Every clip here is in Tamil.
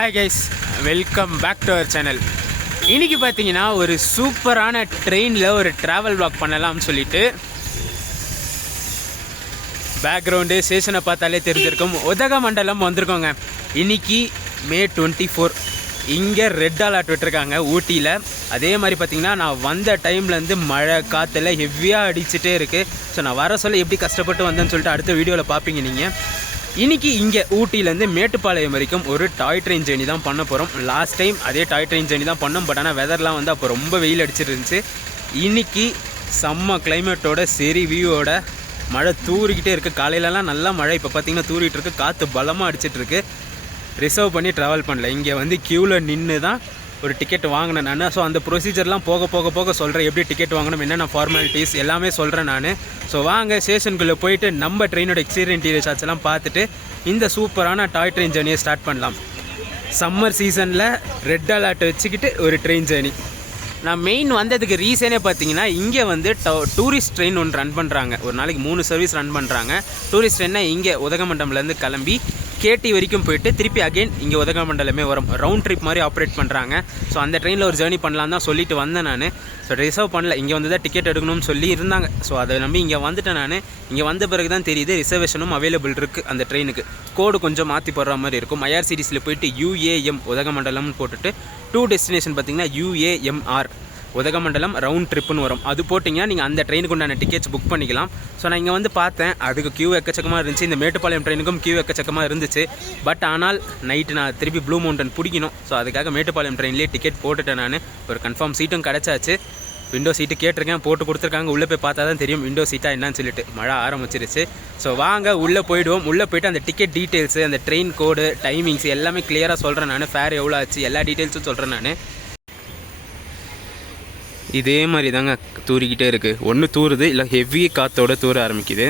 Hi guys, welcome back to our channel. இன்றைக்கி பார்த்தீங்கன்னா ஒரு சூப்பரான ட்ரெயினில் ஒரு ட்ராவல் வாக் பண்ணலாம்னு சொல்லிட்டு பேக்ரவுண்டு ஸ்டேஷனை பார்த்தாலே தெரிஞ்சிருக்கும். உதகமண்டலம் வந்திருக்கோங்க. இன்றைக்கி May 24 இங்கே ரெட் அலர்ட் விட்டுருக்காங்க ஊட்டியில். அதே மாதிரி பார்த்திங்கன்னா நான் வந்த டைம்லேருந்து மழை காற்றுல ஹெவியாக அடிச்சுட்டே இருக்குது. ஸோ நான் வர சொல்ல எப்படி கஷ்டப்பட்டு வந்தேன்னு சொல்லிட்டு அடுத்த வீடியோவில் பார்ப்பீங்க நீங்கள். இன்றைக்கி இங்கே ஊட்டியிலேருந்து மேட்டுப்பாளையம் வரைக்கும் ஒரு டாய் ட்ரெயின் ஜேர்னி தான் பண்ண போகிறோம். லாஸ்ட் டைம் அதே டாய் ட்ரெயின் ஜேர்னி தான் பண்ணோம். பட் ஆனால் வெதர்லாம் வந்து அப்போ ரொம்ப வெயில் அடிச்சிட்டு இருந்துச்சு. இன்றைக்கி செம்ம கிளைமேட்டோட சரி வியூவோட மழை தூரிக்கிட்டே இருக்குது. காலையிலலாம் நல்லா மழை, இப்போ பார்த்திங்கன்னா தூரிகிட்டு இருக்குது. காற்று பலமாக அடிச்சிட்ருக்கு. ரிசர்வ் பண்ணி ட்ராவல் பண்ணல. இங்கே வந்து க்யூவில் நின்று தான் ஒரு டிக்கெட் வாங்கினேன் நான். ஸோ அந்த ப்ரொசீஜர்லாம் போக போக போக சொல்கிறேன். எப்படி டிக்கெட் வாங்கணும், என்னென்ன ஃபார்மாலிட்டிஸ் எல்லாமே சொல்கிறேன் நான். ஸோ வாங்க ஸ்டேஷனுக்குள்ளே போயிட்டு நம்ம ட்ரெயினோட எக்ஸ்டீரியர் இன்டீரியர் ஷாட்ஸ் எல்லாம் பார்த்துட்டு இந்த சூப்பரான டாய் ட்ரெயின் ஜேர்னியை ஸ்டார்ட் பண்ணலாம். சம்மர் சீசனில் ரெட் அலர்ட் வச்சுக்கிட்டு ஒரு ட்ரெயின் ஜேர்னி. நான் மெயின் வந்ததுக்கு ரீசனே பார்த்தீங்கன்னா இங்கே வந்து டூரிஸ்ட் ட்ரெயின் ஒன்று ரன் பண்ணுறாங்க. ஒரு நாளைக்கு 3 சர்வீஸ் ரன் பண்ணுறாங்க. டூரிஸ்ட் ட்ரெயினை இங்கே உதகமண்டலம்லேருந்து கிளம்பி கேடி வரைக்கும் போயிட்டு திருப்பி அகெயின் இங்கே உதகமண்டலமே வரும். ரவுண்ட் ட்ரிப் மாதிரி ஆப்ரேட் பண்ணுறாங்க. ஸோ அந்த ட்ரெயினில் ஒரு ஜேர்னி பண்ணலாம் தான் சொல்லிட்டு வந்தேன் நான். ஸோ ரிசர்வ் பண்ணல, இங்கே வந்து தான் டிக்கெட் எடுக்கணும்னு சொல்லி இருந்தாங்க. ஸோ அதை நம்பி இங்கே வந்துட்டேன் நான். இங்கே வந்த பிறகு தான் தெரியுது ரிசர்வேஷனும் அவைலபிள் இருக்குது அந்த ட்ரெயினுக்கு. கோடு கொஞ்சம் மாற்றி போடுற மாதிரி இருக்கும். IRCTCயில் போயிட்டு UAM உதகமண்டலம்னு போட்டுட்டு 2 டெஸ்டினேஷன் பார்த்திங்கன்னா UAMR உதகமண்டலம் ரவுண்ட் ட்ரிப்புன்னு வரும். அது போட்டிங்கன்னா நீங்கள் அந்த ட்ரெயினுக்கு உண்டான டிக்கெட்ஸ் புக் பண்ணிக்கலாம். ஸோ நான் இங்கே வந்து பார்த்தேன், அதுக்கு கியூ எக்கச்சக்கமாக இருந்துச்சு. இந்த மேட்டுப்பாளையம் ட்ரெயினுக்கும் கியூ எக்கச்சக்கமாக இருந்துச்சு. பட் ஆனால் நைட்டு நான் திருப்பி ப்ளூ மவுண்டன் பிடிக்கணும். ஸோ அதுக்காக மேட்டுப்பாளையம் ட்ரெயின்லேயே டிக்கெட் போட்டுட்டேன் நான். ஒரு கன்ஃபார்ம் சீட்டும் கிடச்சாச்சு. விண்டோ சீட்டு கேட்டிருக்கேன், போட்டு கொடுத்துருக்காங்க. உள்ளே போய் பார்த்தா தான் தெரியும் விண்டோ சீட்டாக என்னன்னு சொல்லிட்டு. மழை ஆரம்பிச்சிருச்சு. ஸோ வாங்க உள்ளே போயிடுவோம். உள்ளே போய்ட்டு அந்த டிக்கெட் டீட்டெயில்ஸு, அந்த ட்ரெயின் கோடு, டைமிங்ஸ் எல்லாமே கிளியராக சொல்கிறேன் நான். ஃபேர் எவ்வளோ ஆச்சு எல்லா டீட்டெயில்ஸும் சொல்கிறேன் நான். இதே மாதிரி தாங்க தூரிக்கிட்டே இருக்குது. ஒன்று தூருது, இல்லை ஹெவி காற்றோட தூர ஆரம்பிக்குது.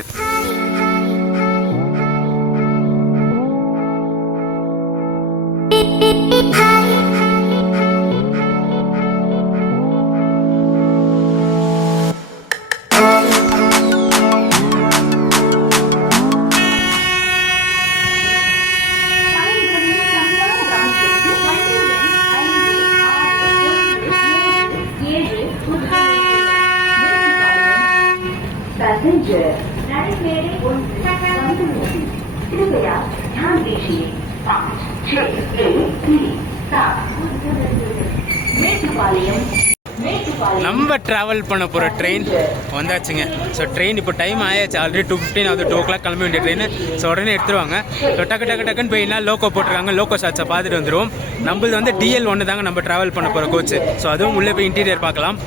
நம்ம ட்ராவல் பண்ண போகிற ட்ரெயின் வந்தாச்சுங்க. ஸோ ட்ரெயின் இப்போ டைம் ஆயாச்சு. ஆல்ரெடி 2:15 ஆகுது. 2 o'clock கிளம்ப வேண்டிய ட்ரெயின். ஸோ உடனே எடுத்துருவாங்க. ஸோ டக்குன்னு போயின்னா லோக்கோ போட்டிருக்காங்க. லோக்கோ ஷாட்ஸை பார்த்துட்டு வந்துடுவோம். நம்மளது வந்து DL1 தாங்க நம்ம ட்ராவல் பண்ண போகிற கோச்சு. ஸோ அதுவும் உள்ளே போய் இன்டீரியர் பார்க்கலாம்.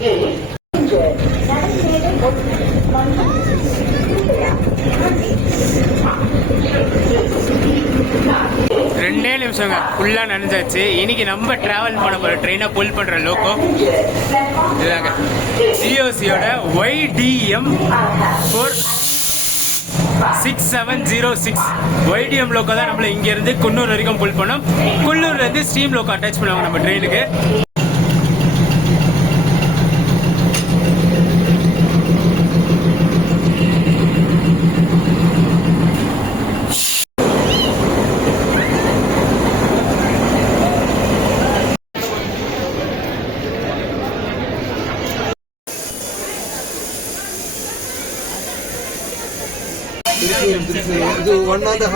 ரெண்டே நிமிஷங்க ஃபுல்லாக நனைஞ்சாச்சு. இன்னைக்கு நம்ம ட்ராவல் பண்ண போகிற ட்ரெயினை புல் பண்ணுற லோக்கோ இதுதாங்க. COCயோட YDM 6706 YDM லோக்கோ தான் நம்மள இங்கேருந்து குன்னூர் வரைக்கும் புல் பண்ணோம். குன்னூர்லேருந்து ஸ்டீம் லோக்கோ அட்டாச் பண்ணுவாங்க நம்ம ட்ரெயினுக்கு. ಇದು 1.5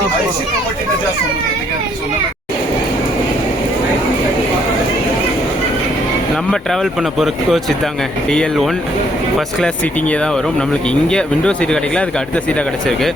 நம்ம ட்ராவல் பண்ண போகிற கோச் இதாங்க. DL1 ஃபர்ஸ்ட் கிளாஸ் சீட்டிங்கே தான் வரும். நம்மளுக்கு இங்கே விண்டோ சீட்டு கிடைக்கல, அதுக்கு அடுத்த சீட்டாக கிடச்சிருக்கு.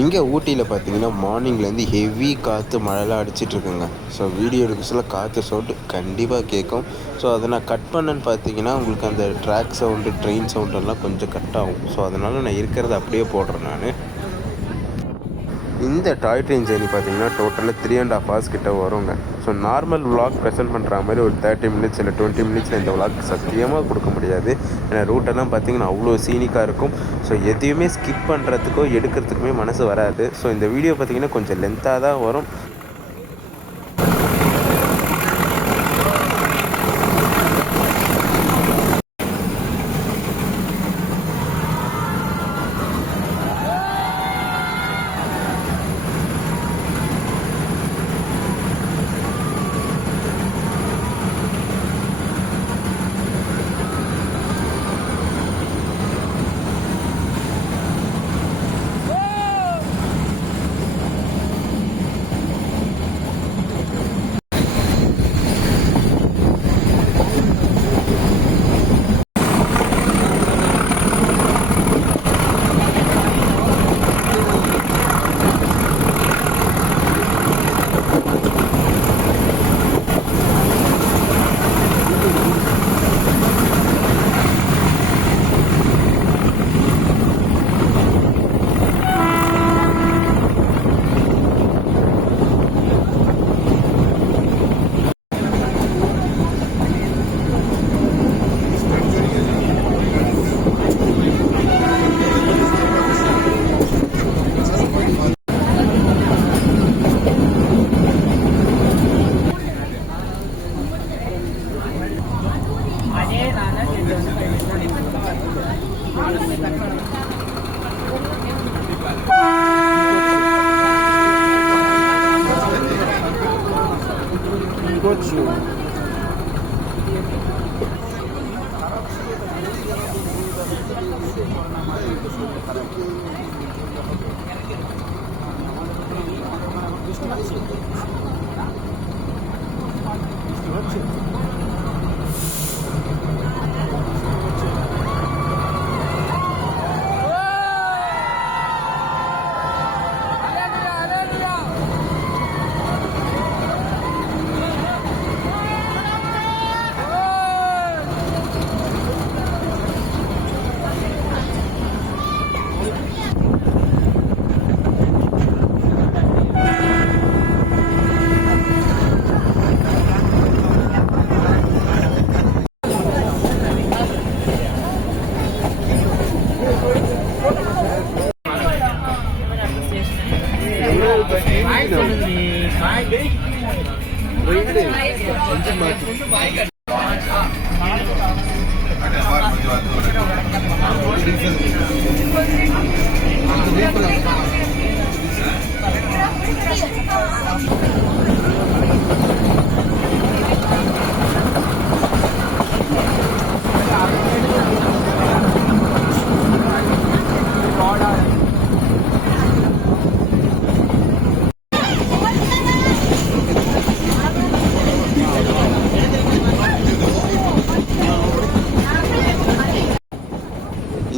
இங்கே ஊட்டியில் பார்த்தீங்கன்னா மார்னிங்லேருந்து ஹெவி காற்று மழைலாம் அடிச்சிட்ருக்குங்க. ஸோ வீடியோ எடுக்க சொல்ல காற்று சவுண்டு கண்டிப்பாக கேட்கும். ஸோ அதை நான் கட் பண்ணேன்னு பார்த்தீங்கன்னா உங்களுக்கு அந்த ட்ராக் சவுண்டு, ட்ரெயின் சவுண்டெல்லாம் கொஞ்சம் கட் ஆகும். ஸோ அதனால் நான் இருக்கிறத அப்படியே போடுறேன் நான். இந்த டாய் ட்ரெயின் ஜேர்னி பார்த்தீங்கன்னா டோட்டலாக 3.5 hours கிட்ட வருங்க. ஸோ நார்மல் விளாக் ப்ரெசென்ட் பண்ணுற மாதிரி ஒரு 30 minutes இல்லை 20 minutesல இந்த விளாக் சத்தியமாக கொடுக்க முடியாது. ஏன்னா ரூட்டெல்லாம் பார்த்தீங்கன்னா அவ்வளோ சீனிக்காக இருக்கும். ஸோ எதையுமே ஸ்கிப் பண்ணுறதுக்கோ எடுக்கிறதுக்குமே மனசு வராது. ஸோ இந்த வீடியோ பார்த்தீங்கன்னா கொஞ்சம் லென்த்தாக தான் வரும்.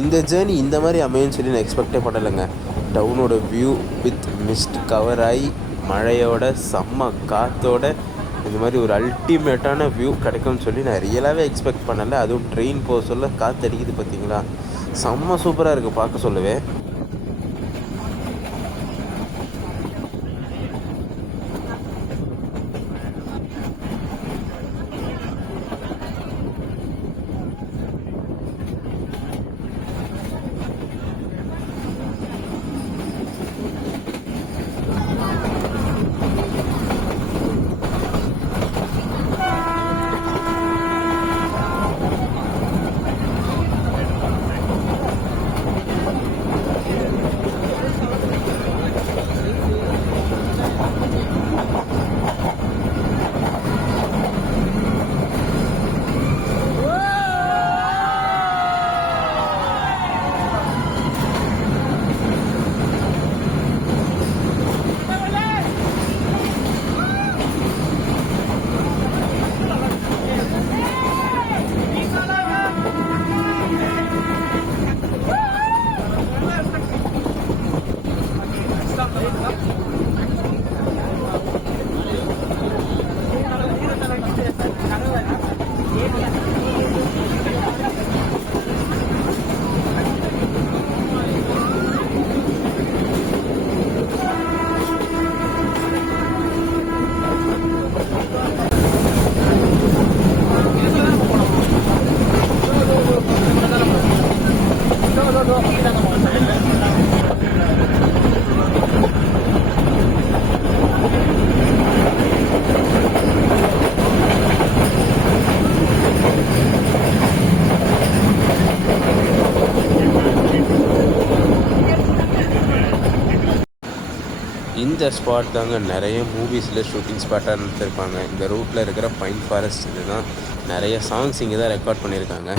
இந்த ஜேர்னி இந்த மாதிரி அமையும்னு சொல்லி நான் எக்ஸ்பெக்டே பண்ணலைங்க. டவுனோட வியூ வித் மிஸ்ட் கவர் ஆகி மழையோட செம்ம காற்றோட இந்த மாதிரி ஒரு அல்டிமேட்டான வியூ கிடைக்கும்னு சொல்லி நான் ரியலாகவே எக்ஸ்பெக்ட் பண்ணலை. அதுவும் ட்ரெயின் போக சொல்ல காற்று அடிக்குது பார்த்தீங்களா, செம்ம சூப்பராக இருக்குது பார்க்க சொல்லவே. இந்த ஸ்பாட் தாங்க நிறைய மூவிஸில் ஷூட்டிங் ஸ்பாட்டாக எடுத்திருப்பாங்க. இந்த ரூட்டில் இருக்கிற பைன் ஃபாரஸ்ட் இதுதான். நிறைய சாங்ஸ் இங்கே தான் ரெக்கார்ட் பண்ணியிருக்காங்க.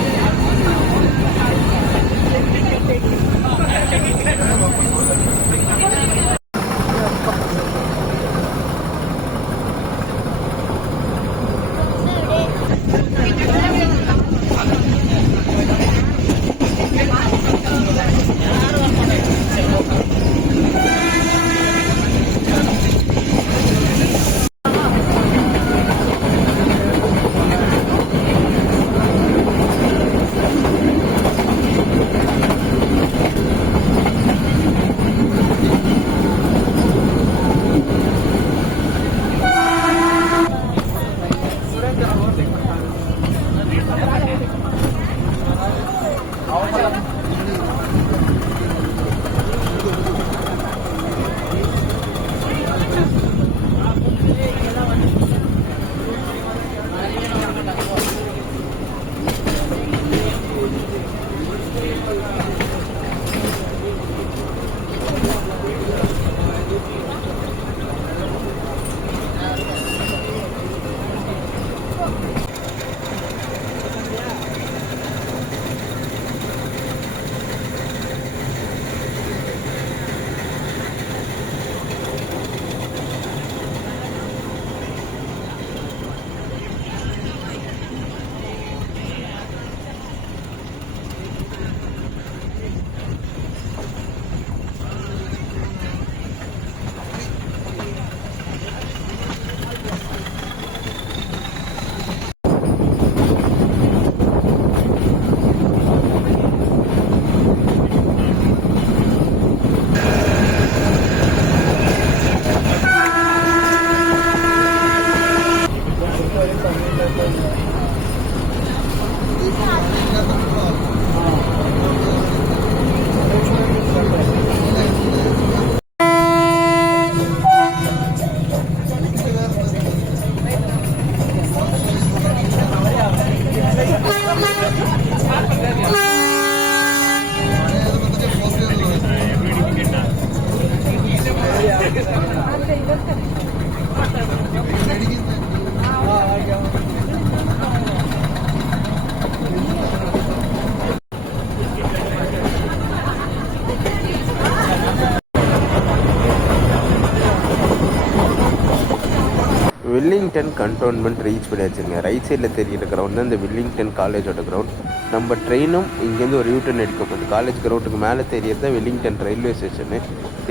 வில்லிங்டன் கண்டோன்மெண்ட் ரீச் பண்ணியாச்சுங்க. ரைட் சைடில் தெரிகிற கிரவுண்ட் தான் இந்த வில்லிங்டன் காலேஜோட கிரவுண்ட். நம்ம ட்ரெயினும் இங்கேருந்து ஒரு யூட்டர்ன் அடிக்கும். அந்த காலேஜ் கிரவுண்டுக்கு மேலே தெரியறது தான் வில்லிங்டன் ரயில்வே ஸ்டேஷனு,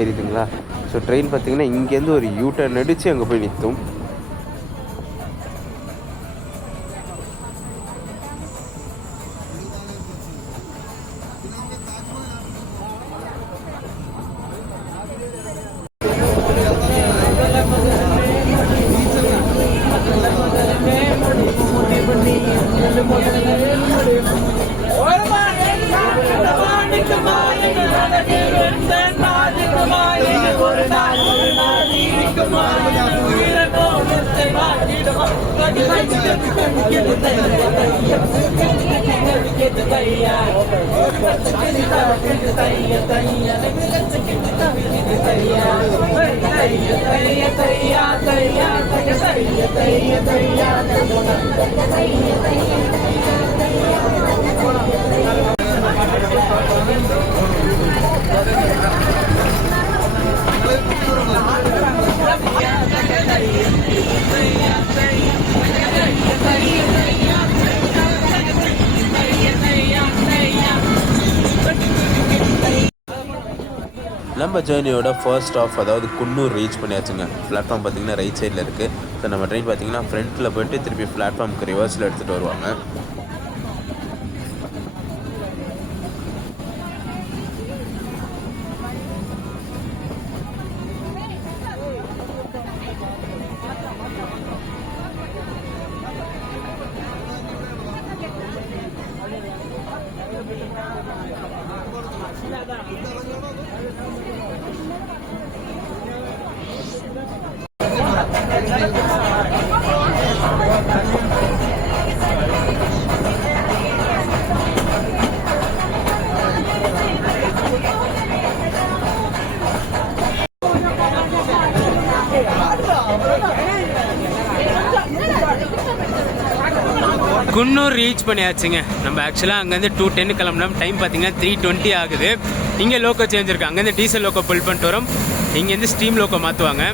தெரியுதுங்களா? ஸோ ட்ரெயின் பார்த்திங்கன்னா இங்கேருந்து ஒரு யூட்டர்ன் அடித்து அங்கே போய் நிற்கும். நம்ம ஜேர்னியோட ஃபர்ஸ்ட் ஆஃப் அதாவது குன்னூர் ரீச் பண்ணியாச்சுங்க. பிளாட்ஃபார்ம் பார்த்திங்கன்னா ரைட் சைடில் இருக்குது. ஸோ நம்ம ட்ரெயின் பார்த்திங்கன்னா ஃப்ரண்ட்டில் போய்ட்டு திருப்பி பிளாட்ஃபார்முக்கு ரிவர்ஸில் எடுத்துகிட்டு வருவாங்க. குன்னூர் ரீச் பண்ணியாச்சுங்க. நம்ம ஆக்சுவலாக அங்கேருந்து 2:10 கிளம்புனோம். டைம் பார்த்தீங்கன்னா 3:20 ஆகுது. இங்கே லோக்கோ சேஞ்ச் இருக்குது. அங்கேருந்து டீசல் லோக்கோ புல் பண்ணிட்டு வரோம். இங்கேருந்து ஸ்டீம் லோக்கோ மாற்றுவாங்க.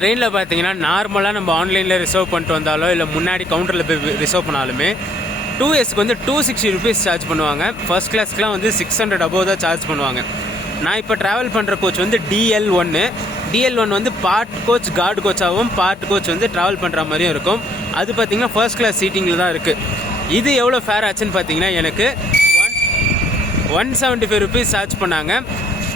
ட்ரெயினில் பார்த்தீங்கன்னா நார்மலாக நம்ம ஆன்லைனில் ரிசர்வ் பண்ணிட்டு வந்தாலோ இல்லை முன்னாடி கவுண்டரில் போய் ரிசர்வ் பண்ணாலுமே 2Sக்கு வந்து 260 rupees சார்ஜ் பண்ணுவாங்க. ஃபர்ஸ்ட் கிளாஸ்க்குலாம் வந்து 600 above தான் சார்ஜ் பண்ணுவாங்க. நான் இப்போ ட்ராவல் பண்ணுற கோச் வந்து DL1 வந்து பார்ட் கோச் கார்டு கோச்சாகவும் பார்ட் கோச் வந்து ட்ராவல் பண்ணுற மாதிரியும் இருக்கும். அது பார்த்தீங்கன்னா ஃபர்ஸ்ட் கிளாஸ் சீட்டிங்கில் தான் இருக்குது. இது எவ்வளோ ஃபேர் ஆச்சுன்னு பார்த்தீங்கன்னா எனக்கு 175 rupees சார்ஜ் பண்ணாங்க.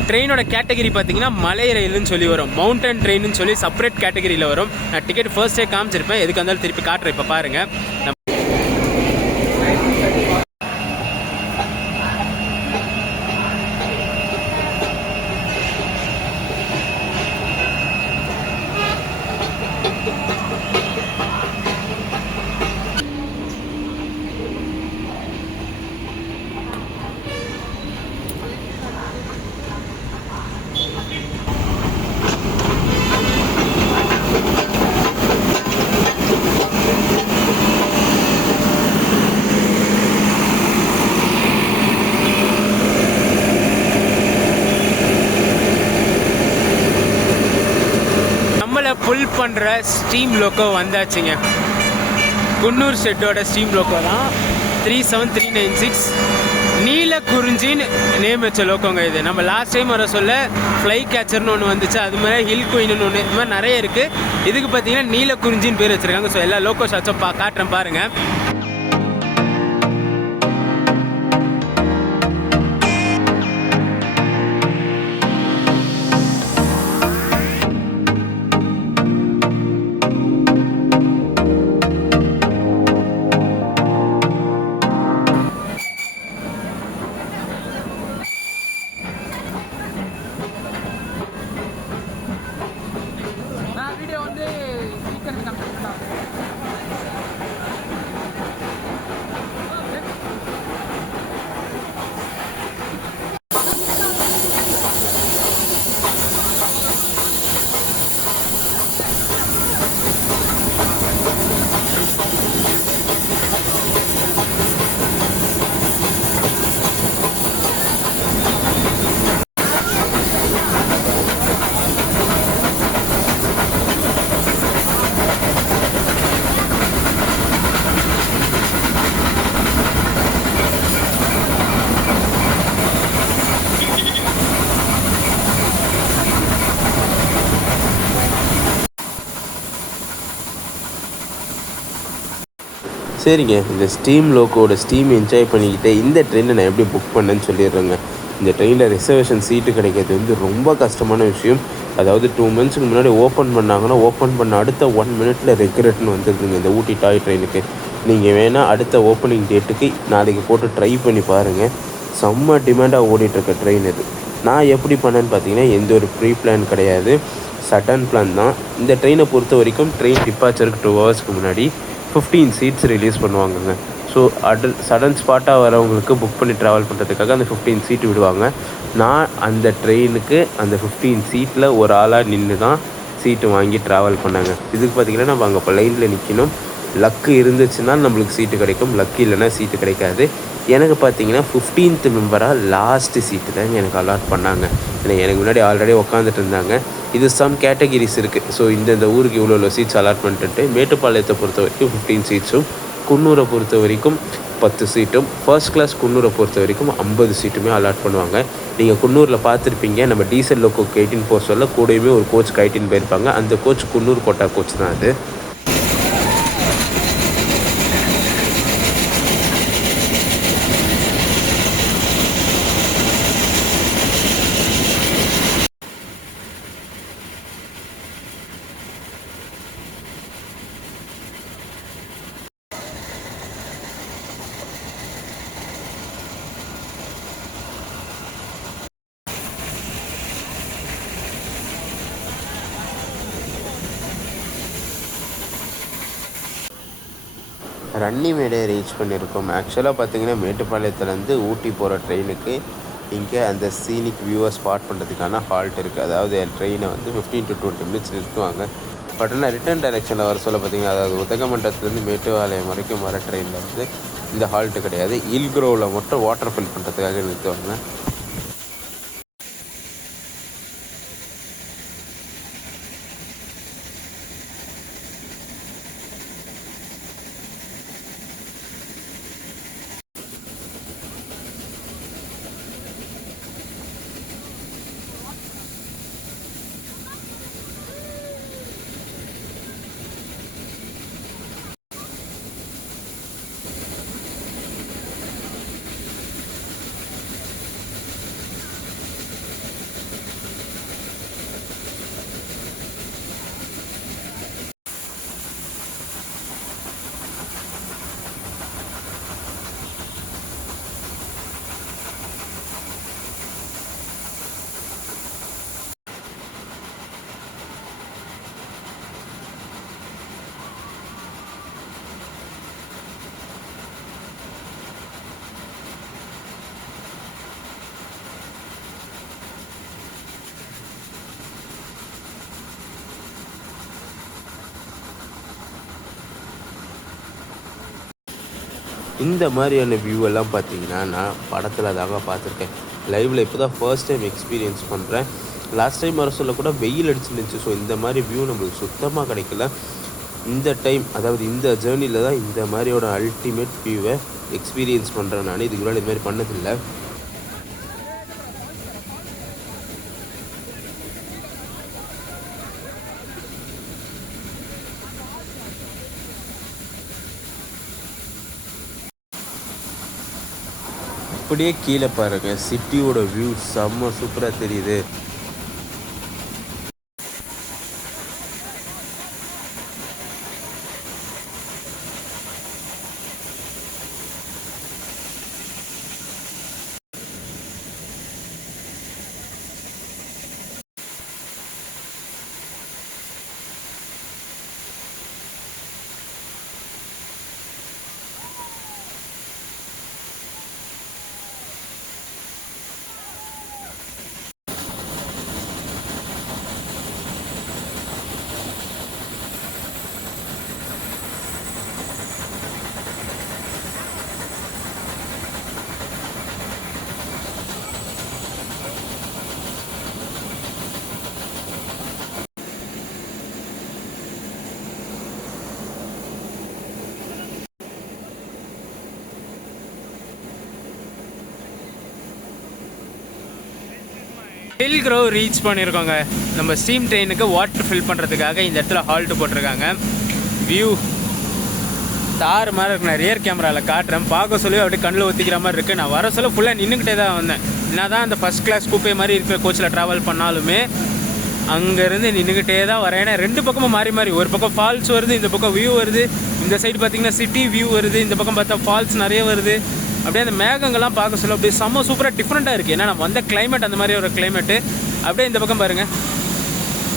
ட்ரெயினோட கேட்டகரி பார்த்தீங்கன்னா மலை ரயில்னு சொல்லி வரும், மவுண்டன் ட்ரெயின்னு சொல்லி செப்பரேட் கேட்டகரியில் வரும். நான் டிக்கெட் ஃபர்ஸ்டே காமிச்சிருப்பேன், எதுக்கு இருந்தாலும் திருப்பி காட்டுறேன். இப்போ பாருங்கள், புல் பண்ணுற ஸ்டீம் லோக்கோ வந்தாச்சுங்க. குன்னூர் ஷெட்டோட ஸ்டீம் லோக்கோ தான் 37396. நீல குறிஞ்சின்னு நேம் வச்ச லோக்கோங்க இது. நம்ம லாஸ்ட் டைம் வர சொல்ல ஃப்ளை கேச்சர்னு ஒன்று வந்துச்சு, அது மாதிரி ஹில் குயின்னு ஒன்று, இது மாதிரி நிறைய இருக்குது. இதுக்கு பார்த்தீங்கன்னா நீல குறிஞ்சின்னு பேர் வச்சுருக்காங்க. ஸோ எல்லா லோக்கோ ஷாட்ஸும் காட்டுறேன் பாருங்கள். வீடியோ வந்து சீக்கிரம் கம்ப்ளீட் பண்ணலாம். சரிங்க, இந்த ஸ்டீம் லோக்கோட ஸ்டீம் என்ஜாய் பண்ணிக்கிட்டு இந்த ட்ரெயினை நான் எப்படி புக் பண்ணேன்னு சொல்லிடுறேங்க. இந்த ட்ரெயினில் ரிசர்வேஷன் சீட்டு கிடைக்கிறது வந்து ரொம்ப கஷ்டமான விஷயம். அதாவது 2 monthsக்கு முன்னாடி ஓப்பன் பண்ணாங்கன்னா ஓப்பன் பண்ண அடுத்த 1 minute ரெக்ரெட்னு வந்துருக்குங்க இந்த ஊட்டி டாய் ட்ரெயினுக்கு. நீங்கள் வேணால் அடுத்த ஓப்பனிங் டேட்டுக்கு நாளைக்கு போட்டு ட்ரை பண்ணி பாருங்கள். செம்ம டிமாண்டாக ஓடிட்டுருக்க ட்ரெயின் இது. நான் எப்படி பண்ணேன்னு பார்த்தீங்கன்னா எந்த ஒரு ப்ரீ பிளான் கிடையாது, சடன் பிளான் தான். இந்த ட்ரெயினை பொறுத்த வரைக்கும் ட்ரெயின் டிப்பாச்சருக்கு 2 hours முன்னாடி 15 seats ரிலீஸ் பண்ணுவாங்கங்க. ஸோ சடன் ஸ்பாட்டாக வரவங்களுக்கு புக் பண்ணி ட்ராவல் பண்ணுறதுக்காக அந்த 15 seat விடுவாங்க. நான் அந்த ட்ரெயினுக்கு அந்த 15 seatல ஒரு ஆளாக நின்று தான் சீட்டு வாங்கி ட்ராவல் பண்ணாங்க. இதுக்கு பார்த்திங்கன்னா நம்ம அங்கே இப்போ லைனில் நிற்கணும். லக்கு இருந்துச்சுன்னா நம்மளுக்கு சீட்டு கிடைக்கும், லக்கு இல்லைன்னா சீட்டு கிடைக்காது. எனக்கு பார்த்தீங்கன்னா 15th மெம்பராக லாஸ்ட்டு சீட்டு தாங்க எனக்கு அலாட் பண்ணாங்க. ஏன்னா எனக்கு முன்னாடி ஆல்ரெடி உட்காந்துட்டு இருந்தாங்க. இது சம் கேட்டகிரிஸ் இருக்குது. ஸோ இந்த ஊருக்கு இவ்வளோ சீட்ஸ் அலாட் பண்ணிட்டு மேட்டுப்பாளையத்தை பொறுத்த வரைக்கும் 15 seatsம், குன்னூரை பொறுத்த வரைக்கும் 10 seatம், ஃபர்ஸ்ட் கிளாஸ் குன்னூரை பொறுத்த வரைக்கும் 50 seatமே அலாட் பண்ணுவாங்க. நீங்கள் குன்னூரில் பார்த்துருப்பீங்க, நம்ம டீசல் லோக்கோ 18 போக சொல்ல கூடவே ஒரு கோச் 18 போயிருப்பாங்க. அந்த கோச் குன்னூர் கோட்டா கோச் தான் அது. ரன்னிமேடை ரீச் பண்ணியிருக்கோம். ஆக்சுவலாக பார்த்தீங்கன்னா மேட்டுப்பாளையத்துலேருந்து ஊட்டி போகிற ட்ரெயினுக்கு இங்கே அந்த சீனிக் வியூவை ஸ்பாட் பண்ணுறதுக்கான ஹால்ட் இருக்குது. அதாவது ட்ரெயினை வந்து 15 to 20 minutes நிறுத்துவாங்க. பட் ஆனால் ரிட்டர்ன் டைரெக்ஷனில் வர சொல்ல பார்த்தீங்கன்னா, அதாவது உதகமண்டலத்துலேருந்து மேட்டுப்பாளையம் வரைக்கும் வர ட்ரெயினில் வந்து இந்த ஹால்ட்டு கிடையாது. ஹில்க்ரோவில் மட்டும் வாட்டர் ஃபில் பண்ணுறதுக்காக நிறுத்துவாங்க. இந்த மாதிரியான வியூவெல்லாம் பார்த்தீங்கன்னா நான் படத்தில் தாங்க பார்த்துருக்கேன். லைவில் இப்போ தான் ஃபர்ஸ்ட் டைம் எக்ஸ்பீரியன்ஸ் பண்ணுறேன். லாஸ்ட் டைம் வர சொல்ல கூட வெயில் அடிச்சுருந்துச்சு. ஸோ இந்த மாதிரி வியூ நம்மளுக்கு சுத்தமாக கிடைக்கல. இந்த டைம், அதாவது இந்த ஜேர்னியில் தான் இந்த மாதிரியோட அல்டிமேட் வியூவை எக்ஸ்பீரியன்ஸ் பண்ணுறேன். நான் இதுக்கு முன்னாடி இது மாதிரி பண்ணதில்லை. அப்படியே கீழே பாருங்கள், சிட்டியோட வியூ செம்ம சூப்பராக தெரியுது. ஹில் க்ரோவ் ரீச் பண்ணியிருக்கோங்க. நம்ம ஸ்டீம் ட்ரெயினுக்கு வாட்டர் ஃபில் பண்ணுறதுக்காக இந்த இடத்துல ஹால்ட்டு போட்டிருக்காங்க. வியூ தாறு மாதிரி இருக்கு. நான் ரியர் கேமராவில் காட்டுறேன். பார்க்க சொல்லி அப்படியே கண்ணில் ஒத்திக்கிற மாதிரி இருக்குது. நான் வர சொல்ல ஃபுல்லாக நின்றுக்கிட்டே தான் வந்தேன். என்ன தான் அந்த ஃபஸ்ட் கிளாஸ் கூப்பே மாதிரி இருக்கிற கோச்சில் ட்ராவல் பண்ணாலுமே அங்கேருந்து நின்றுக்கிட்டே தான் வரேன். ஏன்னா ரெண்டு பக்கமும் மாறி மாறி, ஒரு பக்கம் ஃபால்ஸ் வருது, இந்த பக்கம் வியூ வருது. இந்த சைடு பார்த்திங்கன்னா சிட்டி வியூ வருது, இந்த பக்கம் பார்த்தா ஃபால்ஸ் நிறைய வருது. அப்படியே அந்த மேகங்கள்லாம் பார்க்க சொல்ல அப்படியே செம்ம சூப்பராக டிஃப்ரெண்ட்டாக இருக்குது. ஏன்னா நம்ம வந்த கிளைமேட் அந்த மாதிரி ஒரு கிளைமேட்டு. அப்படியே இந்த பக்கம் பாருங்கள்,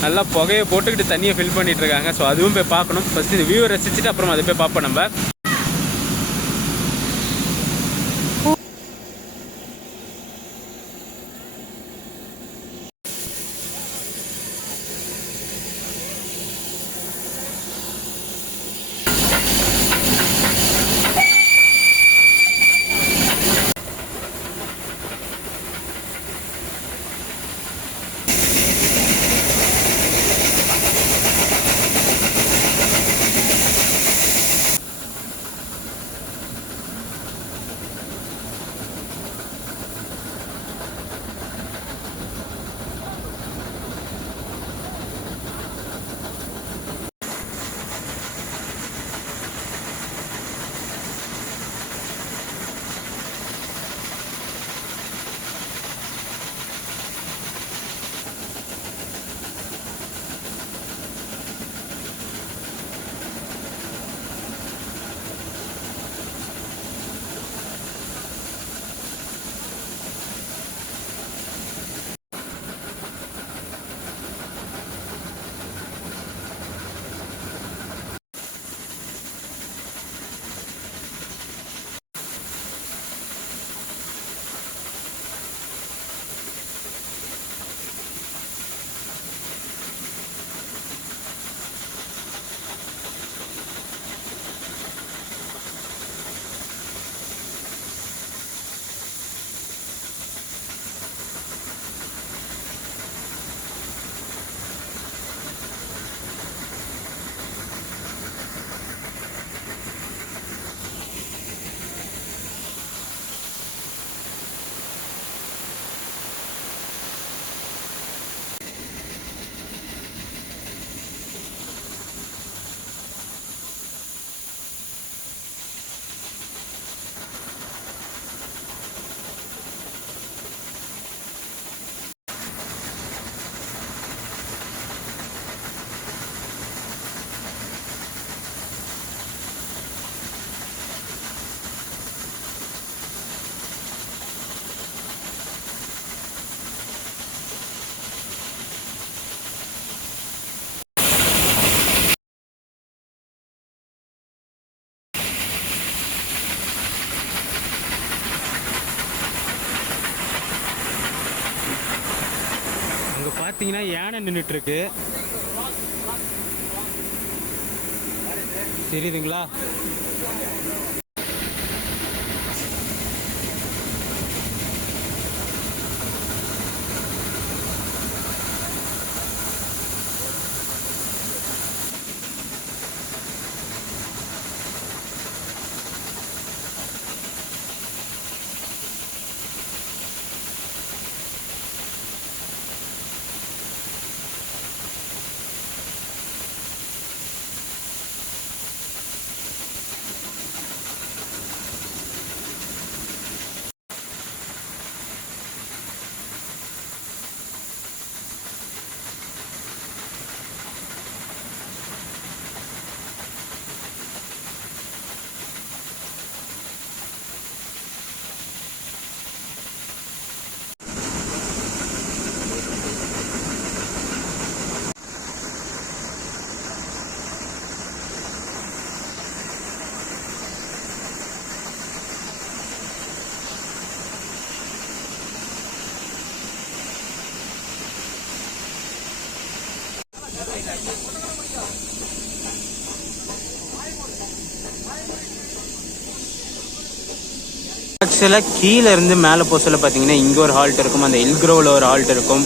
நல்லா புகையை போட்டுக்கிட்டு தண்ணியை ஃபில் பண்ணிகிட்ருக்காங்க. ஸோ அதுவும் போய் பார்க்கணும். ஃபஸ்ட்டு இந்த வியூவை ரசிச்சுட்டு அப்புறம் அதை போய் பார்ப்போம் நம்ம. பார்த்தீங்கன்னா யானை நின்றுட்டுருக்கு, தெரியுதுங்களா? ஆக்சுவலாக கீழே இருந்து மேலே போக சொல்ல பார்த்தீங்கன்னா இங்கே ஒரு ஹால்ட் இருக்கும், அந்த இல்க்ரோவில் ஒரு ஹால்ட் இருக்கும்,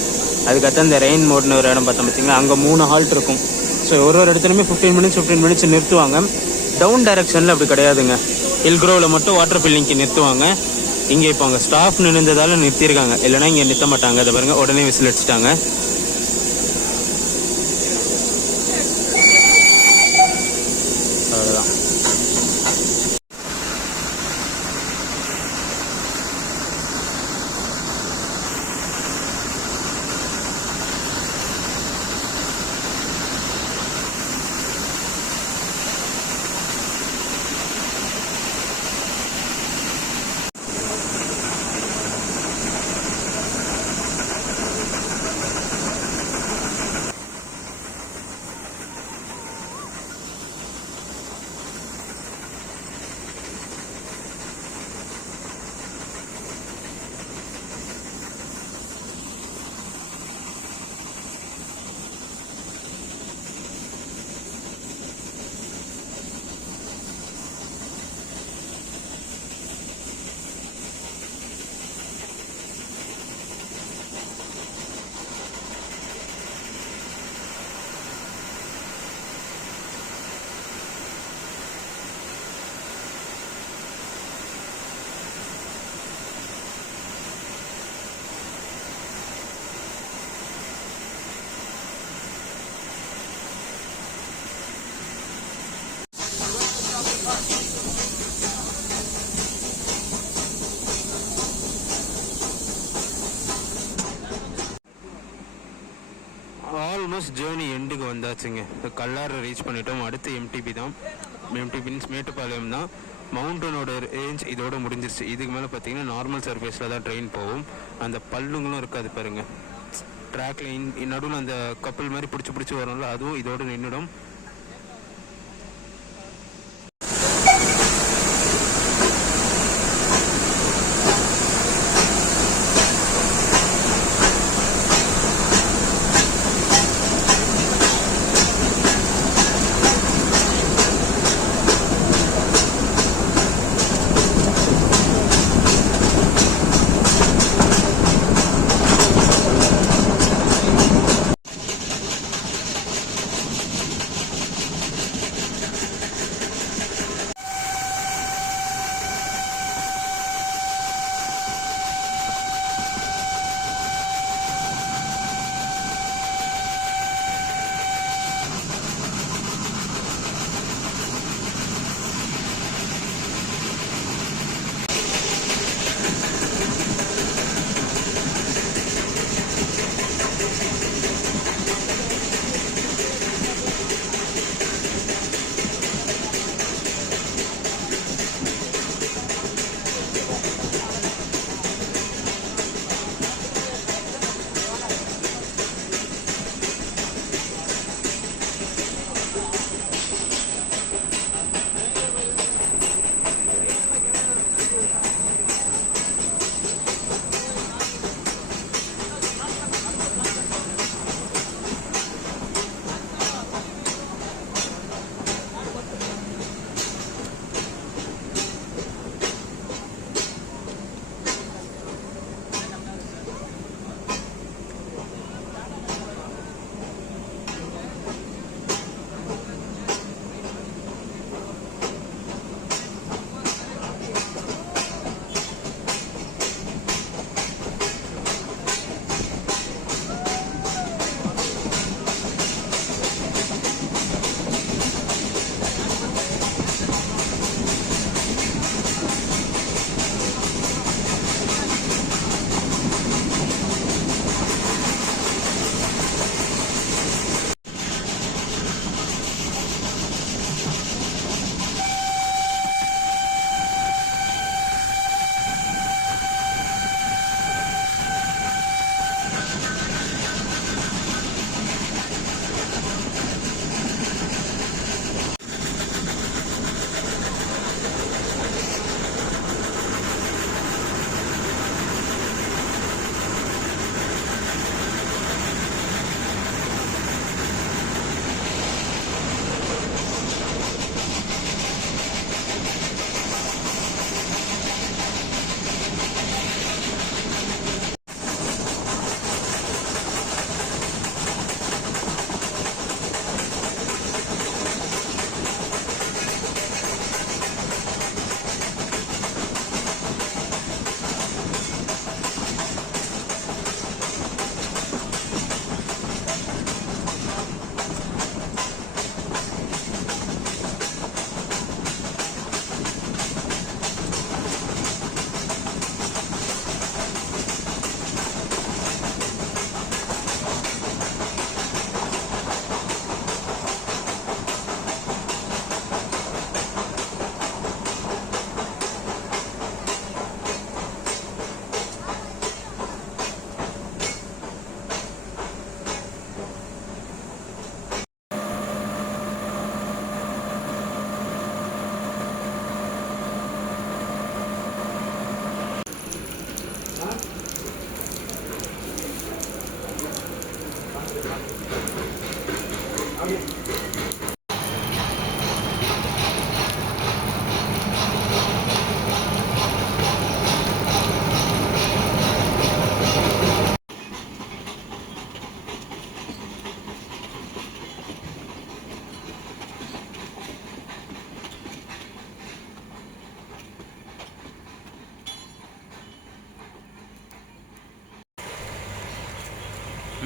அதுக்கடுத்து அந்த ரெயின் மோட்னு ஒரு இடம் பார்த்தோம் பார்த்தீங்கன்னா அங்கே 3 ஹால்ட் இருக்கும். ஸோ ஒரு இடத்துலையுமே 15 மினிட்ஸ் நிறுத்துவாங்க. டவுன் டைரக்ஷனில் அப்படி கிடையாதுங்க. இல்க்ரோவில் மட்டும் வாட்டர் ஃபில்லிங்க்கு நிறுத்துவாங்க. இங்கே இப்போ அங்கே ஸ்டாஃப் நின்றதால நிறுத்தியிருக்காங்க, இல்லைனா இங்கே நிறுத்த மாட்டாங்க. அதை பாருங்க, உடனே விசில் அடிச்சிட்டாங்க. அவ்வளோதான். ஆல்மோஸ்ட் ஜேர்னி எண்டுக்கு வந்தாச்சுங்க. கல்லாரை ரீச் பண்ணிட்டோம். அடுத்து எம்டிபி தான். எம்டிபி மீன்ஸ் மேட்டுப்பாளையம் தான். மவுண்டனோட ரேஞ்ச் இதோட முடிஞ்சிருச்சு. இதுக்கு மேலே பார்த்தீங்கன்னா நார்மல் சர்ஃபேஸில் தான் ட்ரெயின் போகும். அந்த பல்லுங்களும் இருக்காது பாருங்க. ட்ராக்ல நடுவில் அந்த கப்பல் மாதிரி பிடிச்சி வரும்ல, அதுவும் இதோட நின்றுடும்.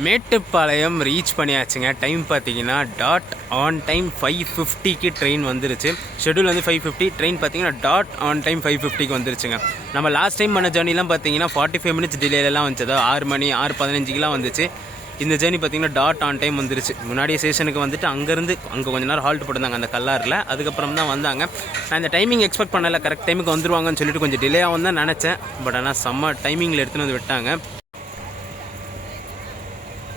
மேட்டுப்பாளையம் ரீச் பண்ணியாச்சுங்க. டைம் பார்த்தீங்கன்னா டாட் ஆன் டைம் 5:50க்கு ட்ரெயின் வந்துருச்சு. ஷெடியூல் வந்து 5:50, ட்ரெயின் பார்த்தீங்கன்னா டாட் ஆன் டைம் 5:50க்கு வந்துருச்சுங்க. நம்ம லாஸ்ட் டைம் பண்ண ஜேர்னிலாம் பார்த்தீங்கன்னா 45 மினிட்ஸ் டிலேலாம் வந்துச்சு. அதாவது 6 மணி 6:15க்குலாம் வந்துச்சு. இந்த ஜேர்னி பார்த்தீங்கன்னா டாட் ஆன் டைம் வந்துருச்சு. முன்னாடியே ஸ்டேஷனுக்கு வந்துட்டு அங்கேருந்து அங்கே கொஞ்சம் நேரம் ஹால்ட் போட்டிருந்தாங்க அந்த கல்லாரில். அதுக்கப்புறம் தான் வந்தாங்க. நான் இந்த டைமிங் எக்ஸ்பெக்ட் பண்ணலை, கரெக்ட் டைமுக்கு வந்துருவாங்கன்னு சொல்லிட்டு கொஞ்சம் டிலே ஆகும் தான் நினச்சேன். பட் ஆனால் செம்ம டைமிங்கில் எடுத்துன்னு வந்து விட்டாங்க.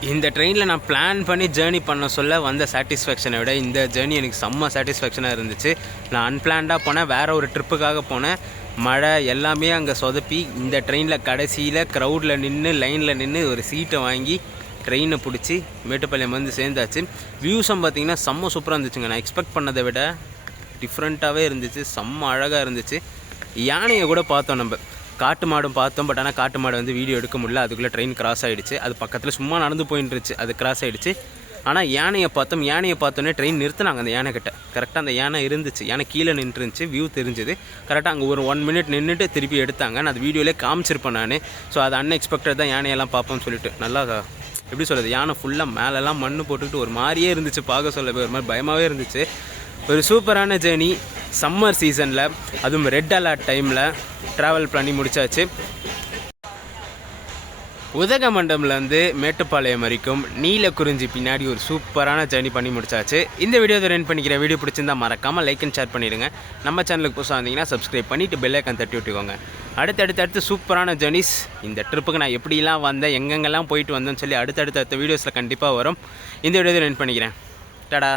இந்த ட்ரெயினில் நான் பிளான் பண்ணி ஜேர்னி பண்ண சொல்ல வந்த சாட்டிஸ்ஃபேக்ஷனை விட இந்த ஜேர்னி எனக்கு செம்ம சாட்டிஸ்ஃபேக்ஷனாக இருந்துச்சு. நான் அன்பிளான்டாக போனேன், வேறு ஒரு ட்ரிப்புக்காக போனேன். மழை எல்லாமே அங்கே சொதப்பி இந்த ட்ரெயினில் கடைசியில் க்ரௌடில் நின்று லைனில் நின்று ஒரு சீட்டை வாங்கி ட்ரெயினை பிடிச்சி மேட்டுப்பாளையம் வந்து சேர்ந்தாச்சு. வியூஸும் பார்த்திங்கன்னா செம்ம சூப்பராக இருந்துச்சுங்க. நான் எக்ஸ்பெக்ட் பண்ணதை விட டிஃப்ரெண்ட்டாகவே இருந்துச்சு, செம்ம அழகாக இருந்துச்சு. யானையை கூட பார்த்தோம், நம்ம காட்டு மாடும் பார்த்தோம். பட் ஆனால் காட்டு மாடு வந்து வீடியோ எடுக்க முடியல, அதுக்குள்ளே ட்ரெயின் கிராஸ் ஆகிடுச்சு. அது பக்கத்தில் சும்மா நடந்து போயிட்டுருச்சு, அது கிராஸ் ஆகிடுச்சு. ஆனால் யானையை பார்த்தோம். யானையை பார்த்தோன்னே ட்ரெயின் நிறுத்தினாங்க அந்த யானை கிட்ட. கரெக்டாக அந்த யானை இருந்துச்சு, யானை கீழே நின்றுருந்துச்சு, வியூ தெரிஞ்சுது. கரெக்டாக அங்கே ஒரு 1 மினிட் நின்றுட்டு திருப்பி எடுத்தாங்க. நான் அது வீடியோவிலே காமிச்சிருப்பேன் நான். ஸோ அது அன்எக்ஸ்பெக்டட் தான், யானையெல்லாம் பார்ப்போம்னு சொல்லிட்டு. நல்லா எப்படி சொல்கிறது, யானை ஃபுல்லாக மேலெல்லாம் மண் போட்டுக்கிட்டு ஒரு மாதிரியே இருந்துச்சு, பார்க்க சொல்ல ஒரு மாதிரி பயமாகவே இருந்துச்சு. ஒரு சூப்பரான ஜேர்னி சம்மர் சீசனில், அதுவும் ரெட் அலர்ட் டைமில் ட்ராவல் பண்ணி முடிச்சாச்சு. உதகமண்டலம்லேருந்து மேட்டுப்பாளையம் வரைக்கும் நீலக்குறிஞ்சி பின்னாடி ஒரு சூப்பரான ஜேர்னி பண்ணி முடிச்சாச்சு. இந்த வீடியோ ரன் பண்ணிக்கிறேன். வீடியோ பிடிச்சிருந்தா மறக்காமல் லைக் அண்ட் ஷேர் பண்ணிடுங்க. நம்ம சேனலுக்கு புதுசாக வந்தீங்கன்னா சப்ஸ்கிரைப் பண்ணிவிட்டு பெல் ஐக்கான் தட்டி விட்டுக்கோங்க. அடுத்தடுத்து சூப்பரான ஜேர்னிஸ், இந்த ட்ரிப்புக்கு நான் எப்படிலாம் வந்தேன், எங்கெங்கெல்லாம் போயிட்டு வந்தேன்னு சொல்லி அடுத்தடுத்த வீடியோஸில் கண்டிப்பாக வரும். இந்த வீடியோ ரன் பண்ணிக்கிறேன். டாடா.